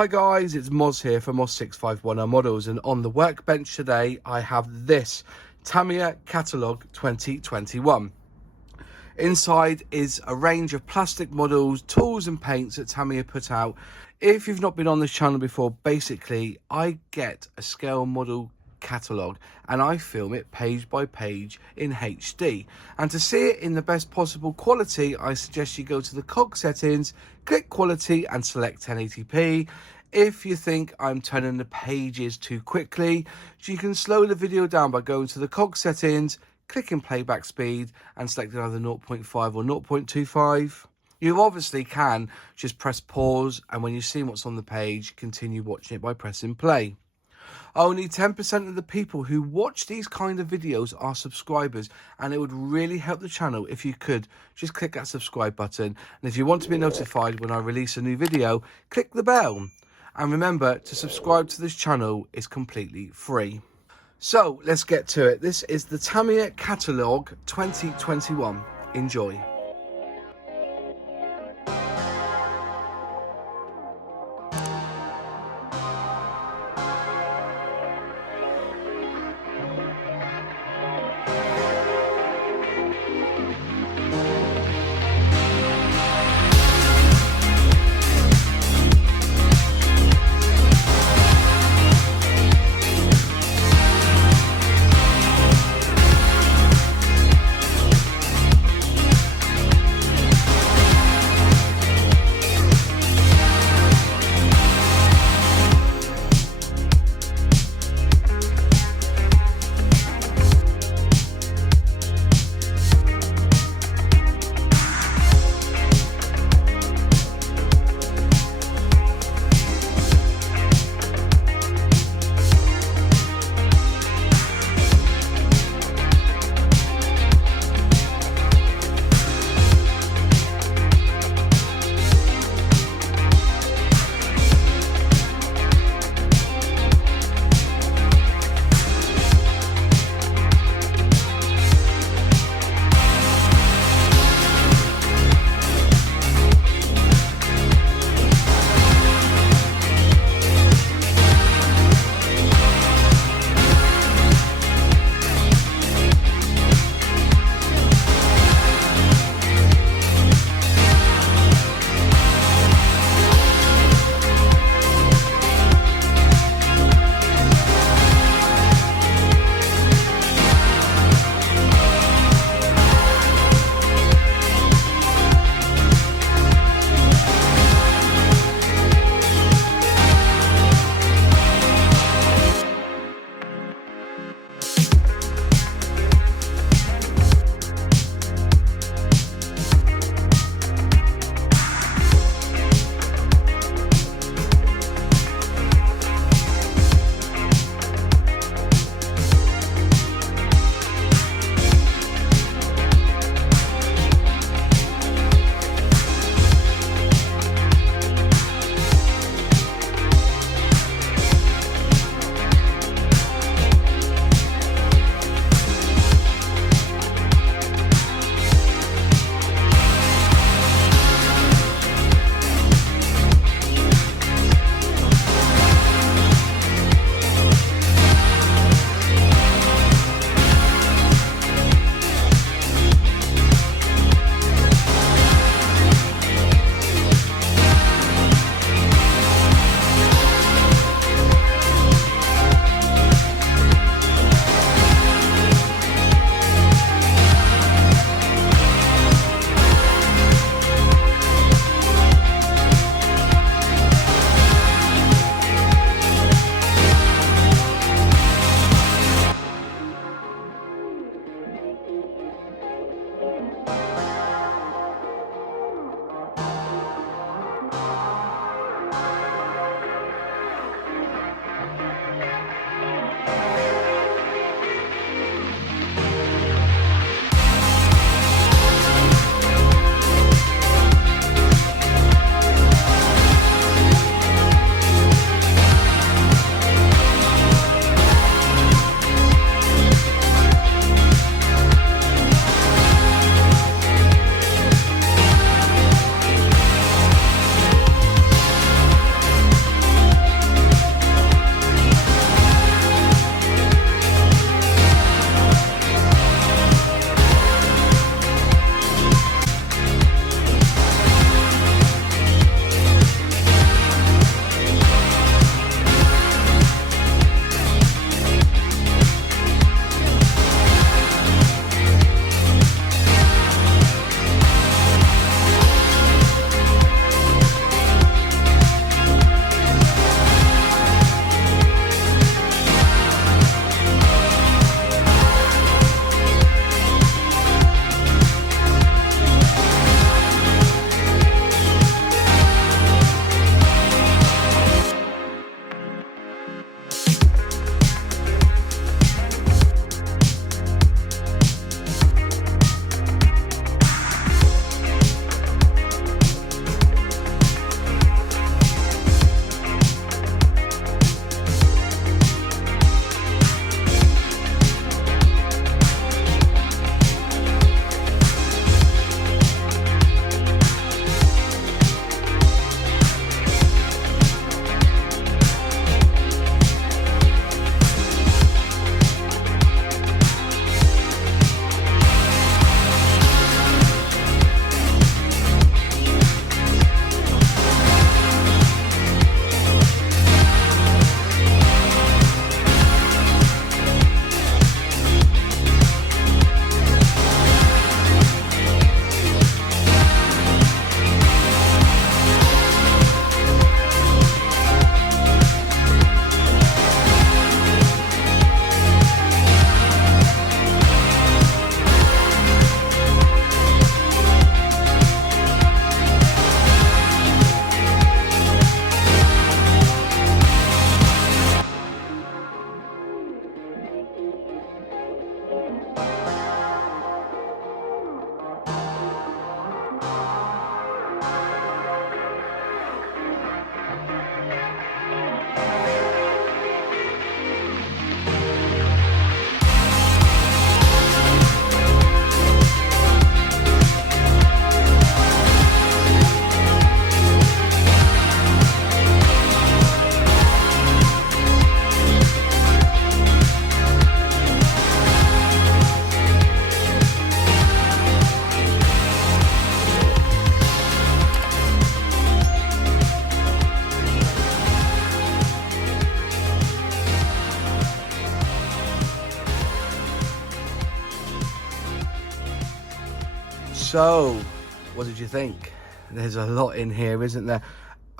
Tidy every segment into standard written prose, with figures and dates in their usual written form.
Hi guys, it's Moz here from Moz651 Models, and on the workbench today I have this Tamiya Catalogue 2021. Inside is a range of plastic models, tools and paints that Tamiya put out. If you've not been on this channel before, basically I get a scale model catalogue and I film it page by page in HD, and to see it in the best possible quality I suggest you go to the cog settings, click quality and select 1080p. If you think I'm turning the pages too quickly, you can slow the video down by going to the cog settings, clicking playback speed and selecting either 0.5 or 0.25. You obviously can just press pause, and when you see what's on the page, continue watching it by pressing play. Only 10% of the people who watch these kind of videos are subscribers, and it would really help the channel if you could just click that subscribe button. And if you want to be notified when I release a new video, click the bell. And remember, to subscribe to this channel is completely free. So let's get to it. This is the Tamiya Catalogue 2021. Enjoy. So, what did you think? There's a lot in here, isn't there?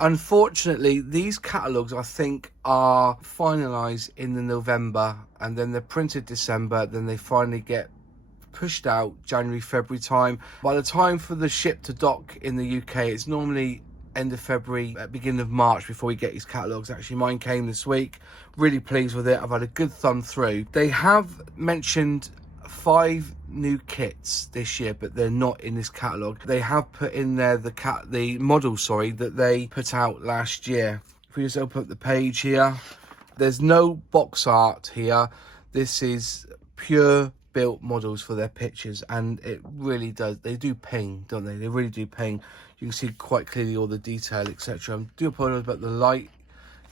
Unfortunately, these catalogues, I think, are finalised in the November, and then they're printed December, then they finally get pushed out January, February time. By the time for the ship to dock in the UK, it's normally end of February, beginning of March before we get these catalogues. Actually, mine came this week. Really pleased with it. I've had a good thumb through. They have mentioned 5 new kits this year, but they're not in this catalogue. They have put in there the model, sorry, that they put out last year. If we just open up the page here, there's no box art here. This is pure built models for their pictures, and it really does, they do ping, don't they? They really do ping. You can see quite clearly all the detail, etc. I do apologize about the light,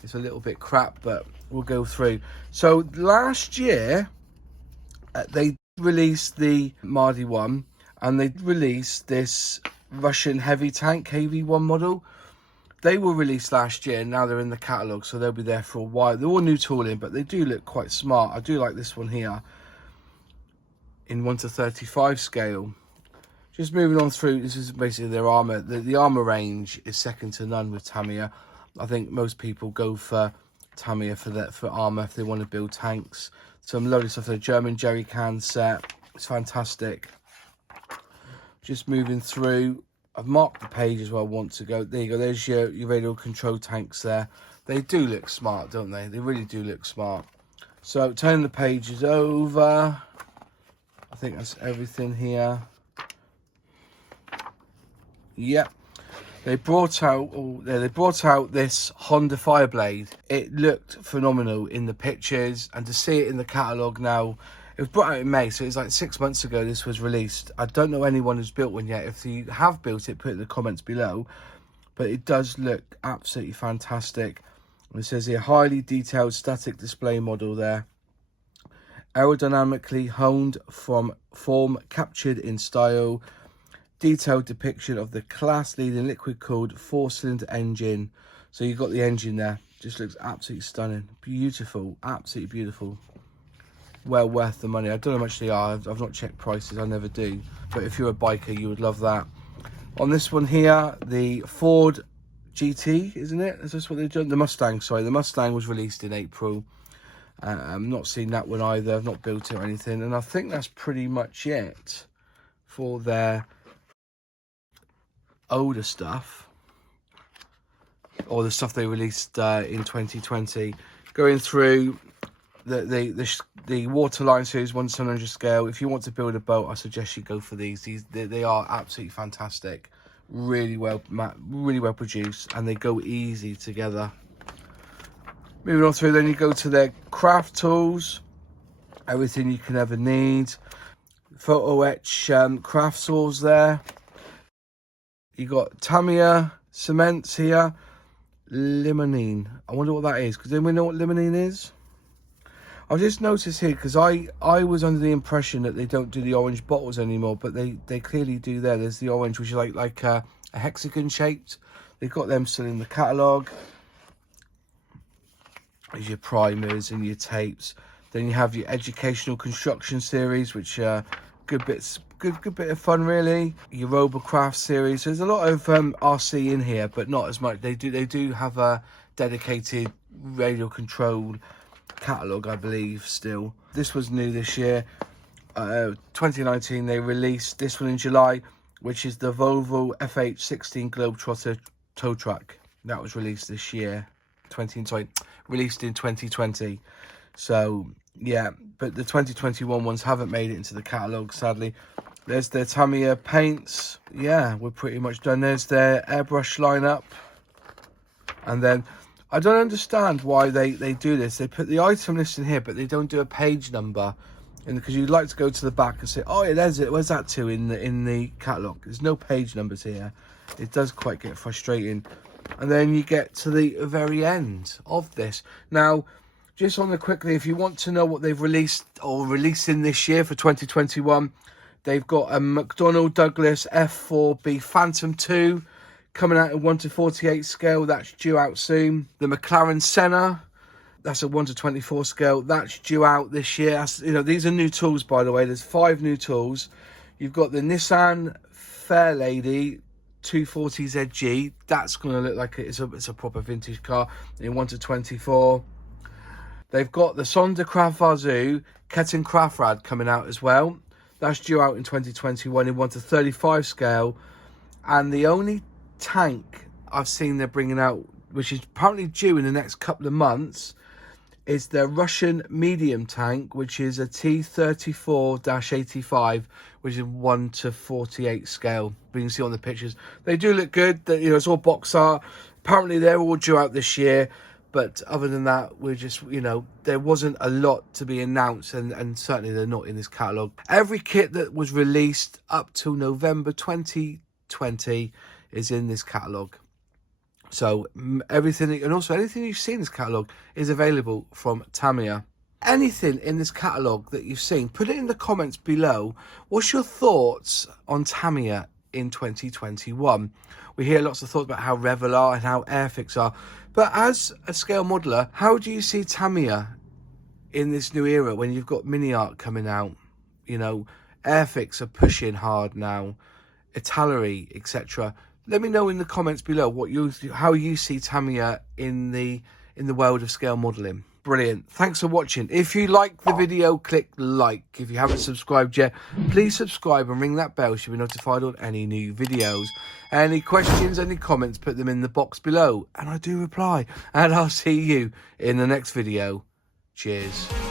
it's a little bit crap, but we'll go through. So last year they released the Mardi one, and they released this Russian heavy tank KV1 model. They were released last year, and now they're in the catalogue, so they'll be there for a while. They're all new tooling, but they do look quite smart. I do like this one here in 1:35 scale. Just moving on through, this is basically their armour. The armour range is second to none with Tamiya. I think most people go for Tamiya for armour if they want to build tanks. Some lovely stuff. The German jerry can set, it's fantastic. Just moving through, I've marked the pages where I want to go. There you go, there's your radial control tanks there. They do look smart, don't they? They really do look smart. So turning the pages over, I think that's everything here. Yep. They brought out this Honda Fireblade. It looked phenomenal in the pictures, and to see it in the catalogue now, it was brought out in May, so it's like 6 months ago this was released. I don't know anyone who's built one yet. If you have built it, put it in the comments below. But it does look absolutely fantastic. And it says here, highly detailed static display model there. Aerodynamically honed from form captured in style. Detailed depiction of the class-leading liquid-cooled 4-cylinder engine. So you've got the engine there. Just looks absolutely stunning. Beautiful. Absolutely beautiful. Well worth the money. I don't know how much they are. I've not checked prices. I never do. But if you're a biker, you would love that. On this one here, the Ford GT, isn't it? Is this what they've done? The Mustang, sorry. The Mustang was released in April. I've not seen that one either. I've not built it or anything. And I think that's pretty much it for their older stuff, or the stuff they released in 2020. Going through the waterline series 1/700 scale. If you want to build a boat, I suggest you go for these. They are absolutely fantastic, really well produced, and they go easy together. Moving on through, then you go to their craft tools, everything you can ever need. Photo etch craft saws there. You got Tamiya cements here. Limonene. I wonder what that is. Does anyone know what limonene is? I've just noticed here, because I was under the impression that they don't do the orange bottles anymore, but they clearly do there. There's the orange, which is like a hexagon shaped. They've got them still in the catalogue. There's your primers and your tapes. Then you have your educational construction series, which are good bits. Good bit of fun, really. Your Robocraft series. There's a lot of RC in here, but not as much. They do have a dedicated radio control catalogue, I believe. Still, this was new this year. 2019 they released this one in July, which is the Volvo FH16 Globetrotter tow truck. That was released this year. Released in 2020. So yeah, but the 2021 ones haven't made it into the catalogue, sadly. There's their Tamiya Paints. Yeah, we're pretty much done. There's their airbrush lineup. And then, I don't understand why they do this. They put the item list in here, but they don't do a page number. And because you'd like to go to the back and say, oh yeah, there's it. Where's that to in the catalogue? There's no page numbers here. It does quite get frustrating. And then you get to the very end of this. Now, just on the quickly, if you want to know what they've released or releasing this year for 2021, they've got a McDonnell Douglas F4B Phantom 2 coming out at 1:48 scale. That's due out soon. The McLaren Senna, that's a 1:24 scale. That's due out this year. These are new tools, by the way. There's 5 new tools. You've got the Nissan Fair Lady 240ZG. That's going to look like it's a proper vintage car in 1:24. They've got the Sonderkraft Wazoo Kettenkraftrad coming out as well. That's due out in 2021 in 1:35 scale. And the only tank I've seen they're bringing out, which is apparently due in the next couple of months, is the Russian medium tank, which is a T34-85, which is 1:48 scale. But you can see on the pictures, they do look good. You know, it's all box art. Apparently they're all due out this year. But other than that, we're just, you know, there wasn't a lot to be announced, and certainly they're not in this catalogue. Every kit that was released up till November 2020 is in this catalogue. So everything, and also anything you see in this catalogue is available from Tamiya. Anything in this catalogue that you've seen, put it in the comments below. What's your thoughts on Tamiya in 2021? We hear lots of thoughts about how Revel are and how Airfix are. But as a scale modeler, how do you see Tamiya in this new era when you've got mini art coming out? You know, Airfix are pushing hard now, Italeri, etc. Let me know in the comments below how you see Tamiya in the world of scale modeling. Brilliant. Thanks for watching. If you like the video, click like. If you haven't subscribed yet, please subscribe and ring that bell so you'll be notified on any new videos. Any questions, any comments, put them in the box below and I do reply. And I'll see you in the next video. Cheers.